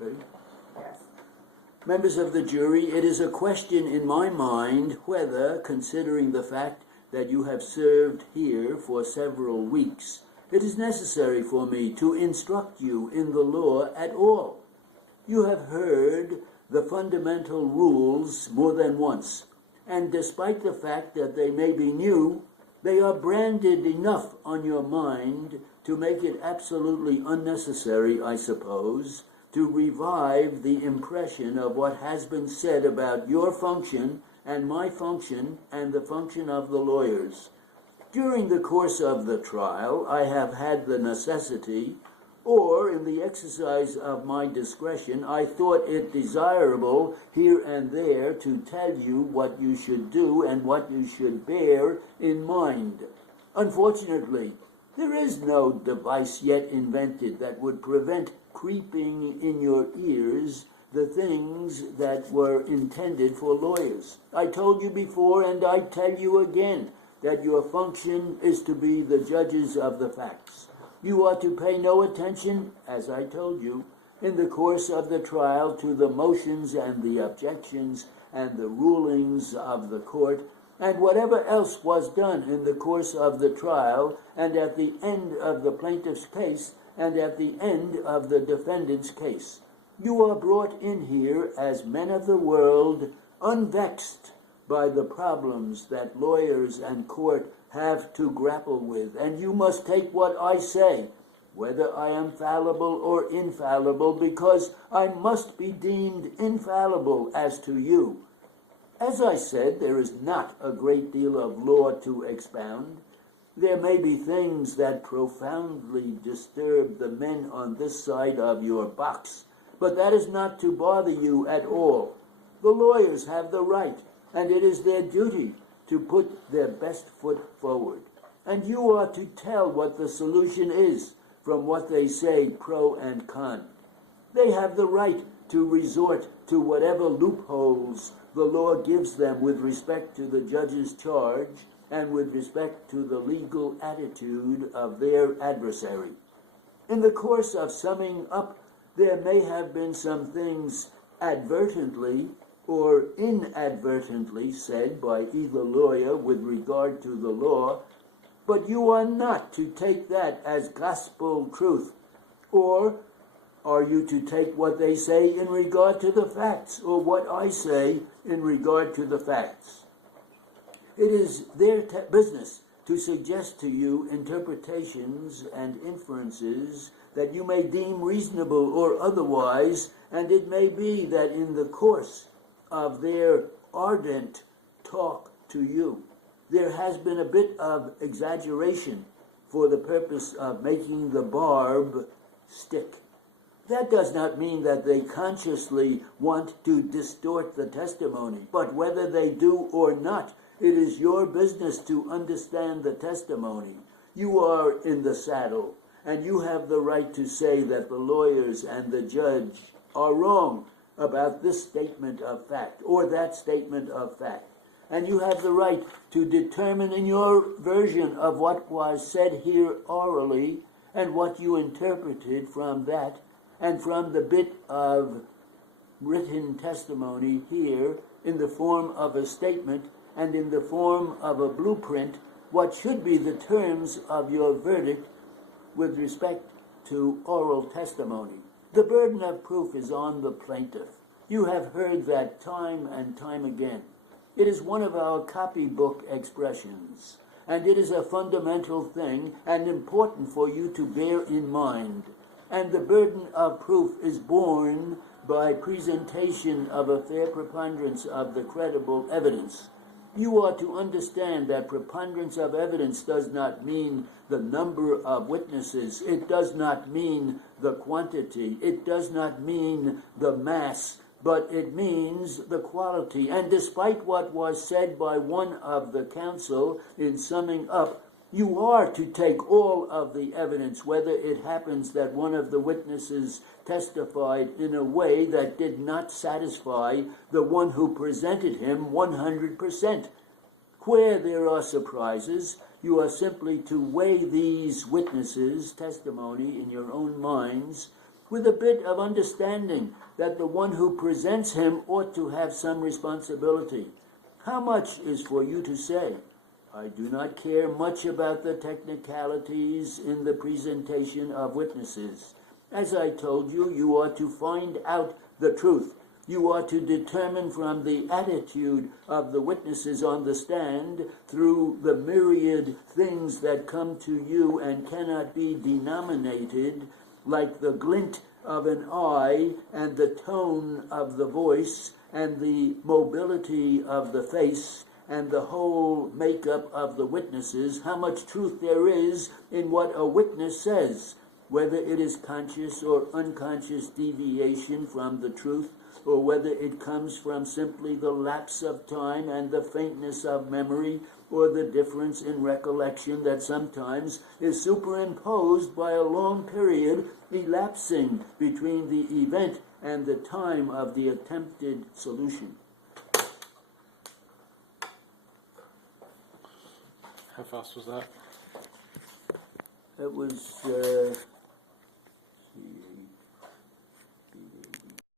Ready? Yes. Members of the jury, it is a question in my mind whether, considering the fact that you have served here for several weeks, it is necessary for me to instruct you in the law at all. You have heard the fundamental rules more than once, and despite the fact that they may be new, they are branded enough on your mind to make it absolutely unnecessary, I suppose, to revive the impression of what has been said about your function and my function and the function of the lawyers. During the course of the trial, I have had the necessity, or in the exercise of my discretion, I thought it desirable here and there to tell you what you should do and what you should bear in mind. Unfortunately, there is no device yet invented that would prevent creeping in your ears the things that were intended for lawyers. I told you before, and I tell you again, that your function is to be the judges of the facts. You are to pay no attention, as I told you, in the course of the trial to the motions and the objections and the rulings of the court, and whatever else was done in the course of the trial and at the end of the plaintiff's case and at the end of the defendant's case. You are brought in here as men of the world, unvexed by the problems that lawyers and court have to grapple with, and you must take what I say, whether I am fallible or infallible, because I must be deemed infallible as to you. As I said, there is not a great deal of law to expound. There may be things that profoundly disturb the men on this side of your box, but that is not to bother you at all. The lawyers have the right, and it is their duty to put their best foot forward. And you are to tell what the solution is from what they say pro and con. They have the right to resort to whatever loopholes the law gives them with respect to the judge's charge and with respect to the legal attitude of their adversary. In the course of summing up, there may have been some things advertently or inadvertently said by either lawyer with regard to the law, but you are not to take that as gospel truth. Or are you to take what they say in regard to the facts, or what I say in regard to the facts? It is their business to suggest to you interpretations and inferences that you may deem reasonable or otherwise, and it may be that in the course of their ardent talk to you, there has been a bit of exaggeration for the purpose of making the barb stick. That does not mean that they consciously want to distort the testimony, but whether they do or not, it is your business to understand the testimony. You are in the saddle, and you have the right to say that the lawyers and the judge are wrong about this statement of fact or that statement of fact. And you have the right to determine in your version of what was said here orally and what you interpreted from that and from the bit of written testimony here in the form of a statement and in the form of a blueprint what should be the terms of your verdict with respect to oral testimony. The burden of proof is on the plaintiff. You have heard that time and time again. It is one of our copybook expressions, and it is a fundamental thing and important for you to bear in mind. And the burden of proof is borne by presentation of a fair preponderance of the credible evidence. You are to understand that preponderance of evidence does not mean the number of witnesses. It does not mean the quantity. It does not mean the mass, but it means the quality. And despite what was said by one of the counsel in summing up, you are to take all of the evidence, whether it happens that one of the witnesses testified in a way that did not satisfy the one who presented him 100%. Where there are surprises, you are simply to weigh these witnesses' testimony in your own minds with a bit of understanding that the one who presents him ought to have some responsibility. How much is for you to say? I do not care much about the technicalities in the presentation of witnesses. As I told you, you are to find out the truth. You are to determine from the attitude of the witnesses on the stand, through the myriad things that come to you and cannot be denominated, like the glint of an eye and the tone of the voice and the mobility of the face and the whole makeup of the witnesses, how much truth there is in what a witness says, whether it is conscious or unconscious deviation from the truth, or whether it comes from simply the lapse of time and the faintness of memory, or the difference in recollection that sometimes is superimposed by a long period elapsing between the event and the time of the attempted solution. How fast was that? It was